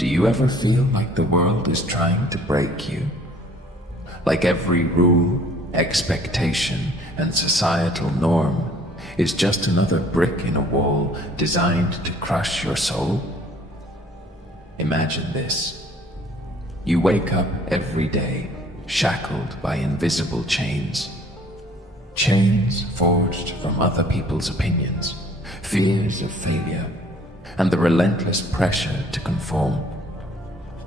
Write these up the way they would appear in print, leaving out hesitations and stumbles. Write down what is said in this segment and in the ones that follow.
Do you ever feel like the world is trying to break you? Like every rule, expectation, and societal norm is just another brick in a wall designed to crush your soul? Imagine this. You wake up every day, shackled by invisible chains. Chains forged from other people's opinions, fears of failure, and the relentless pressure to conform.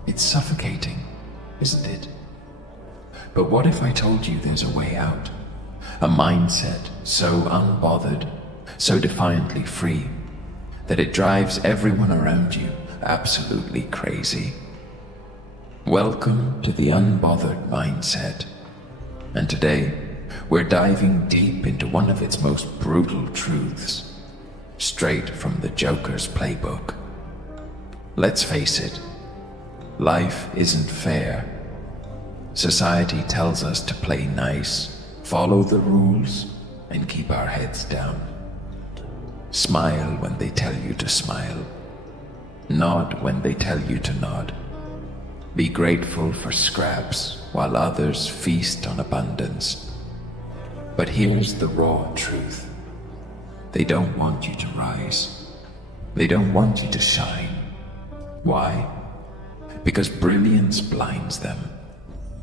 It's suffocating, isn't it? But what if I told you there's a way out? A mindset so unbothered, so defiantly free, that it drives everyone around you absolutely crazy. Welcome to the Unbothered mindset. And today, we're diving deep into one of its most brutal truths, straight from the Joker's playbook. Let's face it, life isn't fair. Society tells us to play nice, follow the rules, and keep our heads down. Smile when they tell you to smile. Nod when they tell you to nod. Be grateful for scraps while others feast on abundance. But here's the raw truth. They don't want you to rise. They don't want you to shine. Why? Because brilliance blinds them.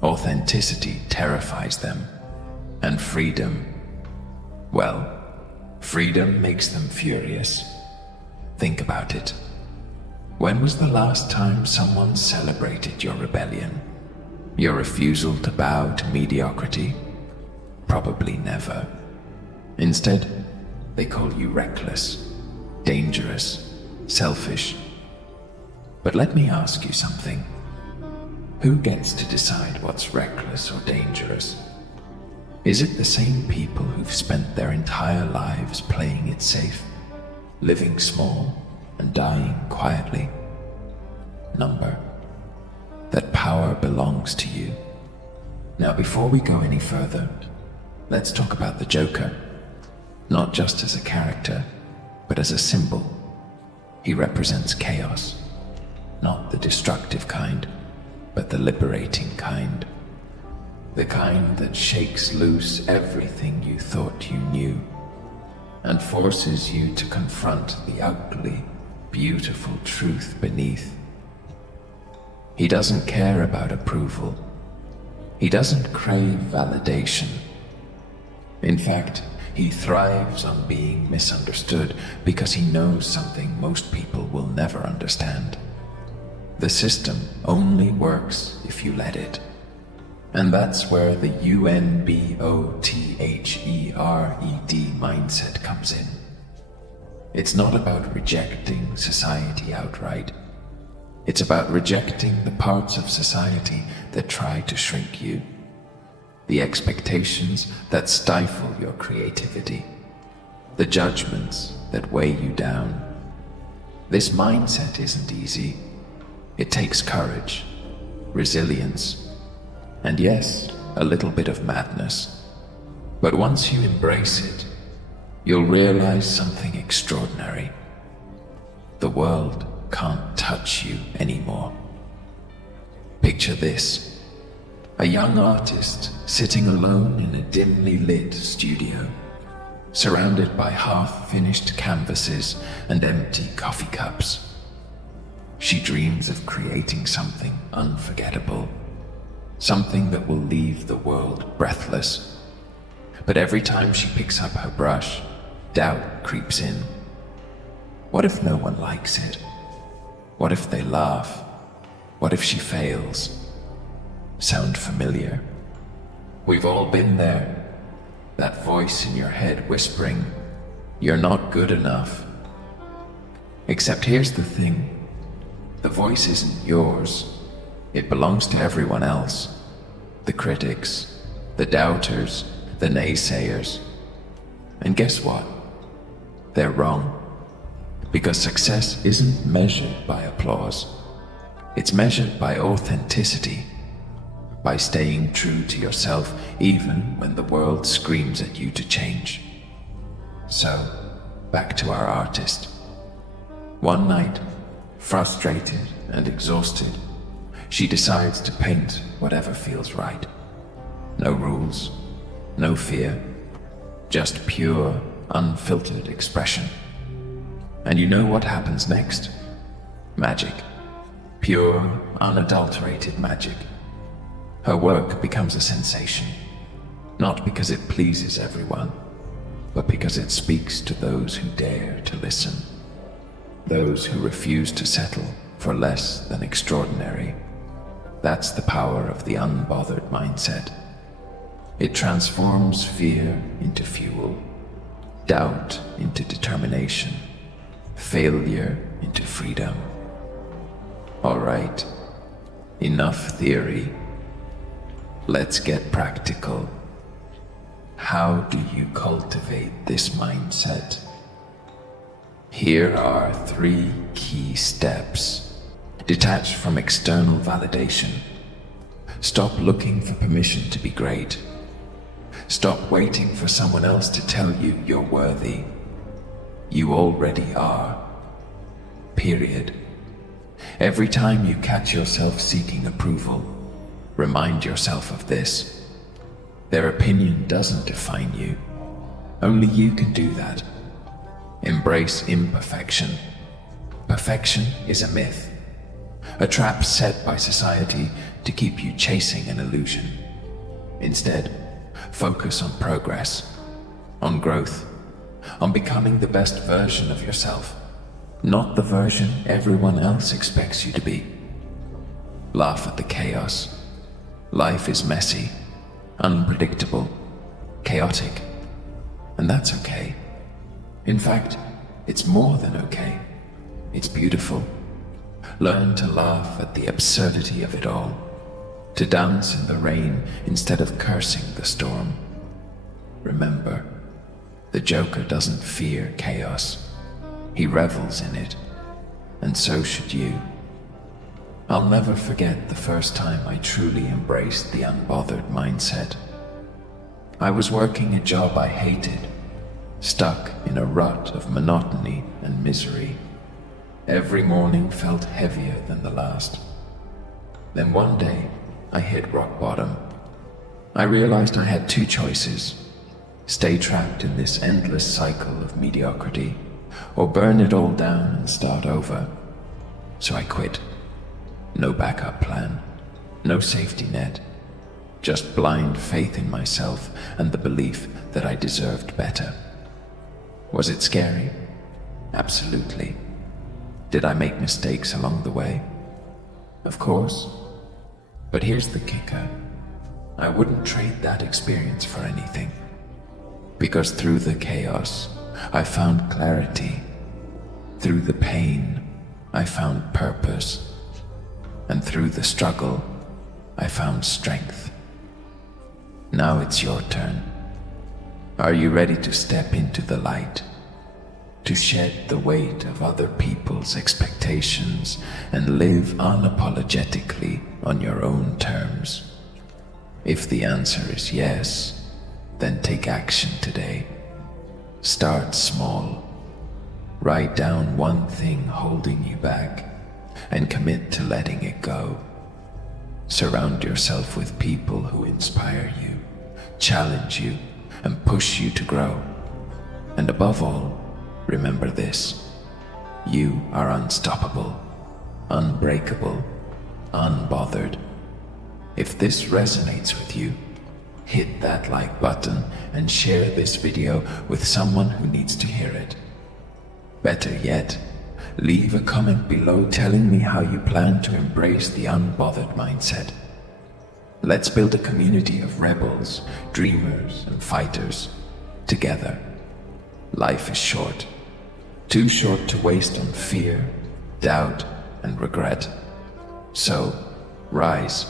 Authenticity terrifies them. And freedom, well, freedom makes them furious. Think about it. When was the last time someone celebrated your rebellion? Your refusal to bow to mediocrity? Probably never. Instead, they call you reckless, dangerous, selfish. But let me ask you something. Who gets to decide what's reckless or dangerous? Is it the same people who've spent their entire lives playing it safe, living small and dying quietly? Number, that power belongs to you. Now, before we go any further, let's talk about the Joker. Not just as a character, but as a symbol. He represents chaos, not the destructive kind, but the liberating kind. The kind that shakes loose everything you thought you knew and forces you to confront the ugly, beautiful truth beneath. He doesn't care about approval. He doesn't crave validation. In fact, he thrives on being misunderstood because he knows something most people will never understand. The system only works if you let it. And that's where the Unbothered mindset comes in. It's not about rejecting society outright. It's about rejecting the parts of society that try to shrink you, the expectations that stifle your creativity, the judgments that weigh you down. This mindset isn't easy. It takes courage, resilience, and yes, a little bit of madness. But once you embrace it, you'll realize something extraordinary. The world can't touch you anymore. Picture this: a young artist sitting alone in a dimly lit studio, surrounded by half-finished canvases and empty coffee cups. She dreams of creating something unforgettable, something that will leave the world breathless. But every time she picks up her brush, doubt creeps in. What if no one likes it? What if they laugh? What if she fails? Sound familiar? We've all been there. That voice in your head whispering, "You're not good enough." Except here's the thing. The voice isn't yours. It belongs to everyone else. The critics, the doubters, the naysayers. And guess what? They're wrong. Because success isn't measured by applause. It's measured by authenticity, by staying true to yourself even when the world screams at you to change. So, back to our artist. One night, Frustrated and exhausted, she decides to paint whatever feels right. No rules, no fear, just pure, unfiltered expression. And you know what happens next? Magic. Pure, unadulterated magic. Her work becomes a sensation, not because it pleases everyone, but because it speaks to those who dare to listen, those who refuse to settle for less than extraordinary. That's the power of the unbothered mindset. It transforms fear into fuel, doubt into determination, failure into freedom. All right, enough theory. Let's get practical. How do you cultivate this mindset? Here are 3 key steps. Detach from external validation. Stop looking for permission to be great. Stop waiting for someone else to tell you you're worthy. You already are. Period. Every time you catch yourself seeking approval, remind yourself of this. Their opinion doesn't define you. Only you can do that. Embrace imperfection. Perfection is a myth, a trap set by society to keep you chasing an illusion. Instead, focus on progress, on growth, on becoming the best version of yourself, not the version everyone else expects you to be. Laugh at the chaos. Life is messy, unpredictable, chaotic, and that's okay. In fact, it's more than okay. It's beautiful. Learn to laugh at the absurdity of it all, to dance in the rain instead of cursing the storm. Remember, the Joker doesn't fear chaos. He revels in it, and so should you. I'll never forget the first time I truly embraced the unbothered mindset. I was working a job I hated, stuck in a rut of monotony and misery. Every morning felt heavier than the last. Then one day, I hit rock bottom. I realized I had 2 choices: stay trapped in this endless cycle of mediocrity, or burn it all down and start over. So I quit. No backup plan, no safety net, just blind faith in myself and the belief that I deserved better. Was it scary? Absolutely. Did I make mistakes along the way? Of course. But here's the kicker. I wouldn't trade that experience for anything. Because through the chaos, I found clarity. Through the pain, I found purpose. And through the struggle, I found strength. Now it's your turn. Are you ready to step into the light? To shed the weight of other people's expectations and live unapologetically on your own terms? If the answer is yes, then take action today. Start small. Write down one thing holding you back and commit to letting it go. Surround yourself with people who inspire you, challenge you, and push you to grow. And above all, remember this: you are unstoppable, unbreakable, unbothered. If this resonates with you, hit that like button and share this video with someone who needs to hear it. Better yet, leave a comment below telling me how you plan to embrace the unbothered mindset. Let's build a community of rebels, dreamers, and fighters together. Life is short. Too short to waste on fear, doubt, and regret. So, rise,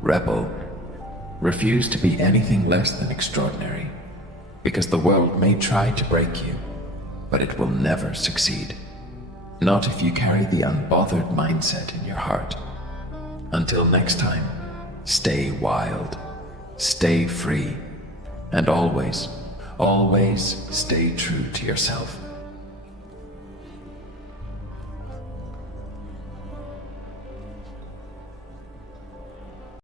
rebel, refuse to be anything less than extraordinary, because the world may try to break you, but it will never succeed. Not if you carry the unbothered mindset in your heart. Until next time, stay wild, stay free, and always, always stay true to yourself.